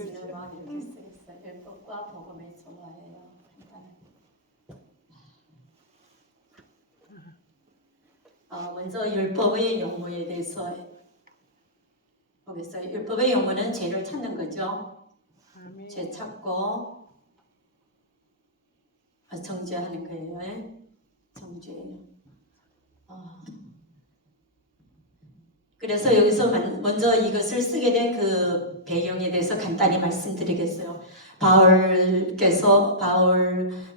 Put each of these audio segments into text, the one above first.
쓰는 거 이렇게 쓰겠어요. 율법과 복음의 조화예요. 먼저 율법의 용어에 대해서 보겠어요. 율법의 용어는 죄를 찾는 거죠. 죄 찾고 정죄하는 거예요. 정죄예요. 그래서 여기서 먼저 이것을 쓰게 된 그 배경에 대해서 간단히 말씀드리겠어요.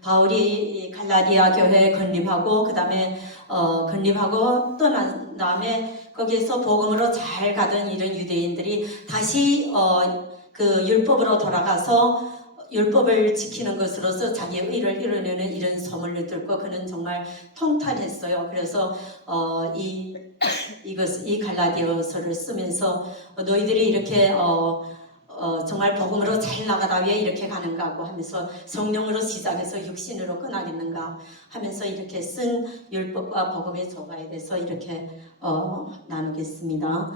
바울이 갈라디아 교회에 건립하고 그 다음에 건립하고 떠난 다음에 거기에서 복음으로 잘 가던 이런 유대인들이 다시 그 율법으로 돌아가서 율법을 지키는 것으로서 자기의 의를 이루려는 이런 소문을 듣고 그는 정말 통탄했어요. 그래서 이 갈라디아서를 쓰면서 너희들이 이렇게 정말 복음으로 잘 나가다 왜 이렇게 가는가 하고 하면서 성령으로 시작해서 육신으로 끝나겠는가 하면서 이렇게 쓴 율법과 복음의 조화에 대해서 이렇게 나누겠습니다.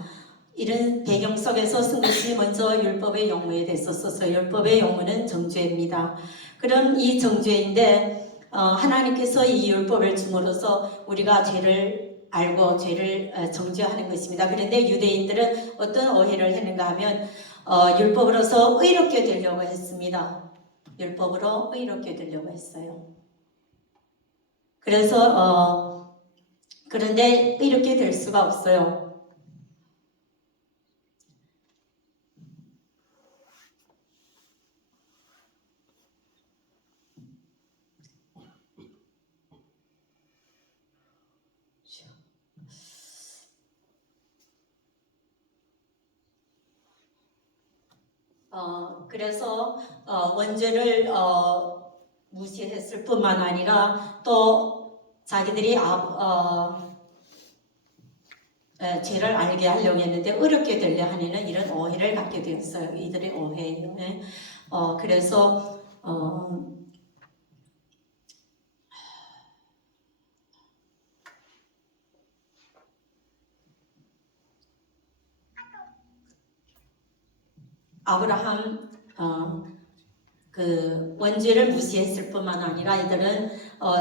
이런 배경 속에서 쓴 것이 먼저 율법의 용어에 대해서 써서 율법의 용어는 정죄입니다. 그럼 이 정죄인데 하나님께서 이 율법을 줌으로써 우리가 죄를 알고 죄를 정죄하는 것입니다. 그런데 유대인들은 어떤 오해를 했는가 하면 율법으로서 의롭게 되려고 했습니다. 율법으로 의롭게 되려고 했어요. 그래서 그런데 의롭게 될 수가 없어요. 그래서 원죄를 무시했을 뿐만 아니라 또 자기들이 죄를 알게 하려고 했는데 어렵게 되려 하는 이런 오해를 갖게 되었어요. 이들의 오해예요. 그래서 아브라함 그 원죄를 무시했을 뿐만 아니라 이들은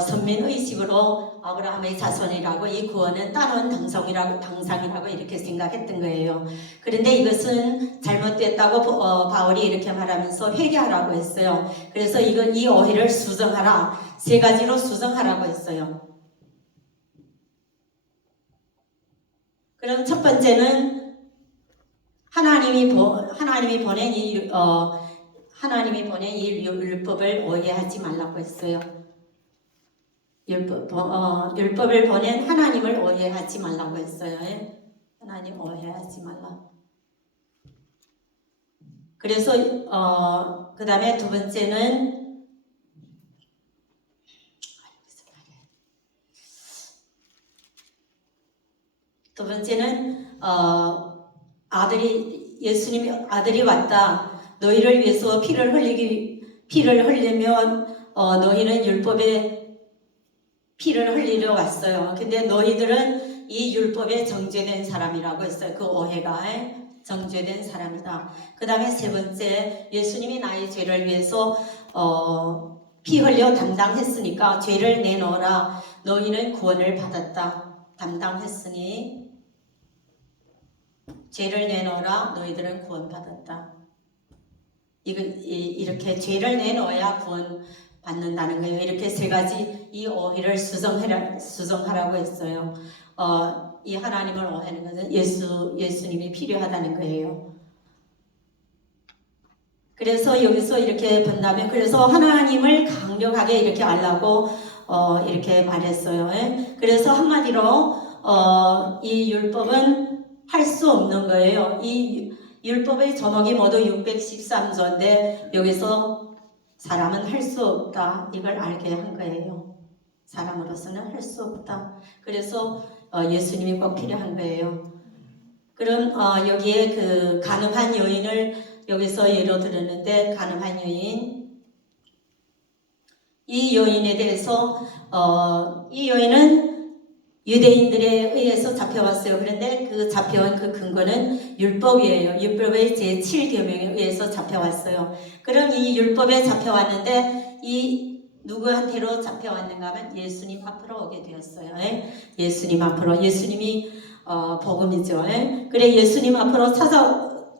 선민의식으로 아브라함의 자손이라고 이 구원은 따놓은 당상이라고 이렇게 생각했던 거예요. 그런데 이것은 잘못됐다고 바울이 이렇게 말하면서 회개하라고 했어요. 그래서 이 오해를 수정하라. 세 가지로 수정하라고 했어요. 그럼 첫 번째는 하나님이 보낸 이 율법을 오해하지 말라고 했어요. 율법을 보낸 하나님을 오해하지 말라고 했어요. 하나님 오해하지 말라. 그래서 그 다음에 두 번째는 예수님이 아들이 왔다. 너희를 위해서 피를 흘리면 너희는 율법에 피를 흘리려 왔어요. 근데 너희들은 이 율법에 정죄된 사람이라고 했어요. 그 오해가 정죄된 사람이다. 그 다음에 세 번째, 예수님이 나의 죄를 위해서 피 흘려 담당했으니까 죄를 내놓으라. 너희는 구원을 받았다. 담당했으니 죄를 내놓으라. 너희들은 구원받았다. 이렇게 죄를 내놓아야 구원 받는다는 거예요. 이렇게 세 가지 이 오해를 수정하라고 했어요. 이 하나님을 오해하는 것은 예수님이 필요하다는 거예요. 그래서 여기서 이렇게 본다면 그래서 하나님을 강력하게 이렇게 알라고 이렇게 말했어요. 그래서 한마디로 이 율법은 할 수 없는 거예요. 이 율법의 조목이 모두 613조인데 여기서 사람은 할 수 없다. 이걸 알게 한 거예요. 사람으로서는 할 수 없다. 그래서 예수님이 꼭 필요한 거예요. 그럼 여기에 그 가늠한 여인을 여기서 예로 들었는데 가늠한 여인 이 여인에 대해서 이 여인은 유대인들에 의해서 잡혀왔어요. 그런데 그 잡혀온 그 근거는 율법이에요. 율법의 제7계명에 의해서 잡혀왔어요. 그럼 이 율법에 잡혀왔는데 이 누구한테로 잡혀왔는가 하면 예수님 앞으로 오게 되었어요. 예수님 앞으로. 예수님이 복음이죠. 그래 예수님 앞으로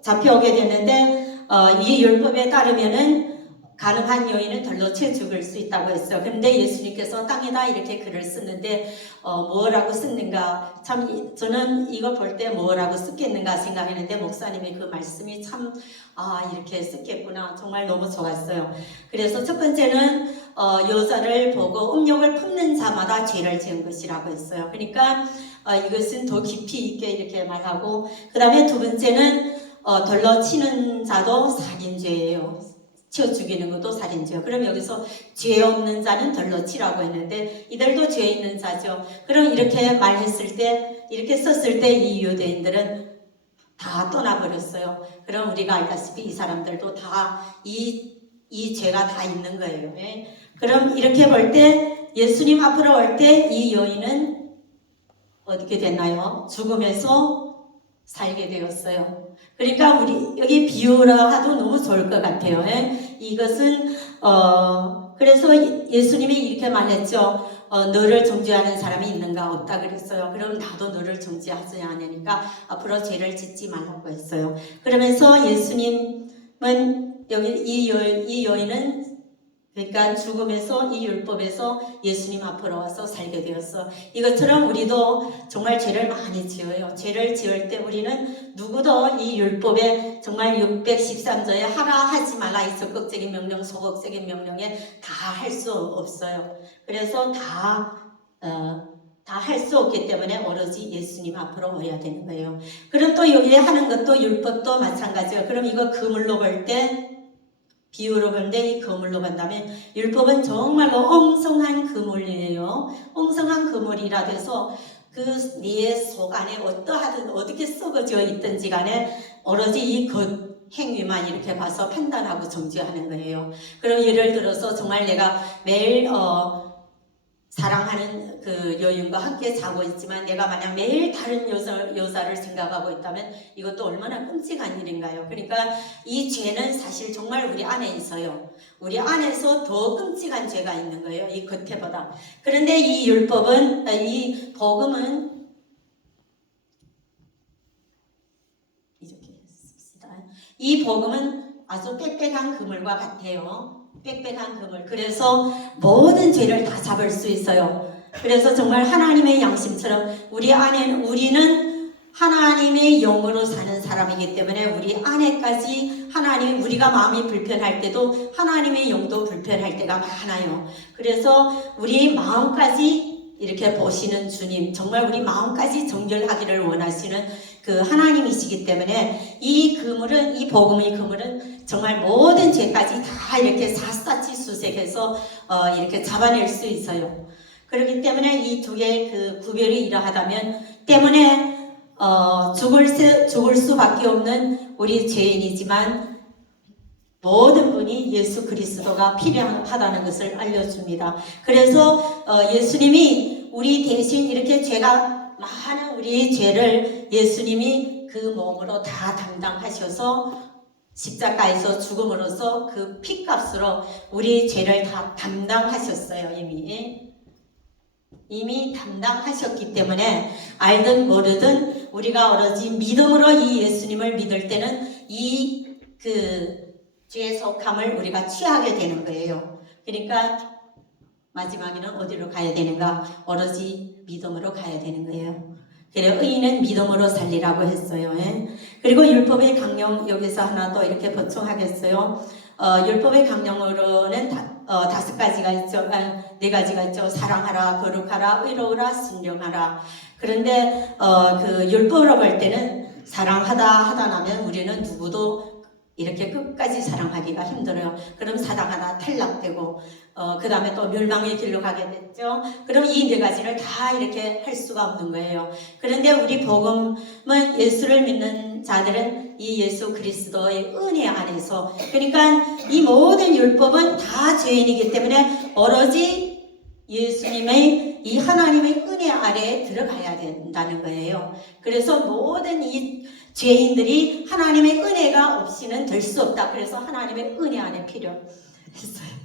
잡혀오게 됐는데 이 율법에 따르면은 가늠한 여인은 돌로 쳐 죽을 수 있다고 했어요. 그런데 예수님께서 땅에다 이렇게 글을 썼는데 뭐라고 썼는가, 참 저는 이거 볼 때 뭐라고 썼겠는가 생각했는데 목사님의 그 말씀이 참 이렇게 썼겠구나 정말 너무 좋았어요. 그래서 첫 번째는 여자를 보고 음욕을 품는 자마다 죄를 지은 것이라고 했어요. 그러니까 이것은 더 깊이 있게 이렇게 말하고, 그 다음에 두 번째는 돌로 치는 자도 살인죄예요. 쳐 죽이는 것도 살인죄요. 그럼 여기서 죄 없는 자는 돌로 치라고 했는데 이들도 죄 있는 자죠. 그럼 이렇게 말했을 때, 이렇게 썼을 때 이 유대인들은 다 떠나버렸어요. 그럼 우리가 알다시피 이 사람들도 다 이 죄가 다 있는 거예요. 그럼 이렇게 볼 때 예수님 앞으로 올 때 이 여인은 어떻게 됐나요? 죽음에서 살게 되었어요. 그러니까 우리 여기 비유라 하도 너무 좋을 것 같아요. 이것은 그래서 예수님이 이렇게 말했죠. 너를 정죄하는 사람이 있는가? 없다 그랬어요. 그럼 나도 너를 정죄하지 않으니까 앞으로 죄를 짓지 말라고 했어요. 그러면서 예수님은 여기 이 여인은 그러니까 죽음에서 이 율법에서 예수님 앞으로 와서 살게 되었어. 이것처럼 우리도 정말 죄를 많이 지어요. 죄를 지을 때 우리는 누구도 이 율법에 정말 613조에 하라 하지 말라 이 적극적인 명령, 소극적인 명령에 다 할 수 없어요. 그래서 다 할 수 없기 때문에 오로지 예수님 앞으로 와야 되는 거예요. 그럼 또 여기에 하는 것도 율법도 마찬가지예요. 그럼 이거 그물로 볼 때 비유로 보는데 이 그물로 본다면 율법은 정말로 엉성한 그물이에요. 엉성한 그물이라 돼서 그 네 속 안에 어떠하든 어떻게 썩어져 있든지 간에 오로지 이 행위만 이렇게 봐서 판단하고 정죄하는 거예요. 그럼 예를 들어서 정말 내가 매일 사랑하는 그 여인과 함께 자고 있지만 내가 만약 매일 다른 여자를 생각하고 있다면 이것도 얼마나 끔찍한 일인가요? 그러니까 이 죄는 사실 정말 우리 안에 있어요. 우리 안에서 더 끔찍한 죄가 있는 거예요. 이 겉에보다. 그런데 이 율법은, 이 복음은 이렇게 씁시다. 이 복음은 아주 빽빽한 그물과 같아요. 빽빽한 그물. 그래서 모든 죄를 다 잡을 수 있어요. 그래서 정말 하나님의 양심처럼 우리는 하나님의 영으로 사는 사람이기 때문에 우리 안에까지 우리가 마음이 불편할 때도 하나님의 영도 불편할 때가 많아요. 그래서 우리 마음까지 이렇게 보시는 주님, 정말 우리 마음까지 정결하기를 원하시는 그 하나님이시기 때문에 이 복음의 그물은 정말 모든 죄까지 다 이렇게 샅샅이 수색해서 이렇게 잡아낼 수 있어요. 그렇기 때문에 이 두 개의 그 구별이 이러하다면 때문에 죽을 수밖에 없는 우리 죄인이지만 모든 분이 예수 그리스도가 필요하다는 것을 알려줍니다. 그래서 예수님이 우리 대신 이렇게 죄가 많은 우리의 죄를 예수님이 그 몸으로 다 담당하셔서 십자가에서 죽음으로써 그 피값으로 우리 죄를 다 담당하셨어요. 이미 담당하셨기 때문에 알든 모르든 우리가 오로지 믿음으로 이 예수님을 믿을 때는 이 죄의 속함을 우리가 취하게 되는 거예요. 그러니까 마지막에는 어디로 가야 되는가? 오로지 믿음으로 가야 되는 거예요. 그래서 의인은 믿음으로 살리라고 했어요. 그리고 율법의 강령 여기서 하나 더 이렇게 보충하겠어요. 율법의 강령으로는 5가지가 있죠. 4가지가 있죠. 사랑하라, 거룩하라, 의로우라, 신령하라. 그런데 그 율법으로 볼 때는 사랑하다 하다 나면 우리는 누구도 이렇게 끝까지 사랑하기가 힘들어요. 그럼 사랑하다 탈락되고 그 다음에 또 멸망의 길로 가게 됐죠. 그럼 이 4가지를 다 이렇게 할 수가 없는 거예요. 그런데 우리 복음은 예수를 믿는 자들은 이 예수 그리스도의 은혜 안에서, 그러니까 이 모든 율법은 다 죄인이기 때문에 오로지 예수님의 이 하나님의 은혜 아래에 들어가야 된다는 거예요. 그래서 모든 이 죄인들이 하나님의 은혜가 없이는 될 수 없다. 그래서 하나님의 은혜 안에 필요했어요.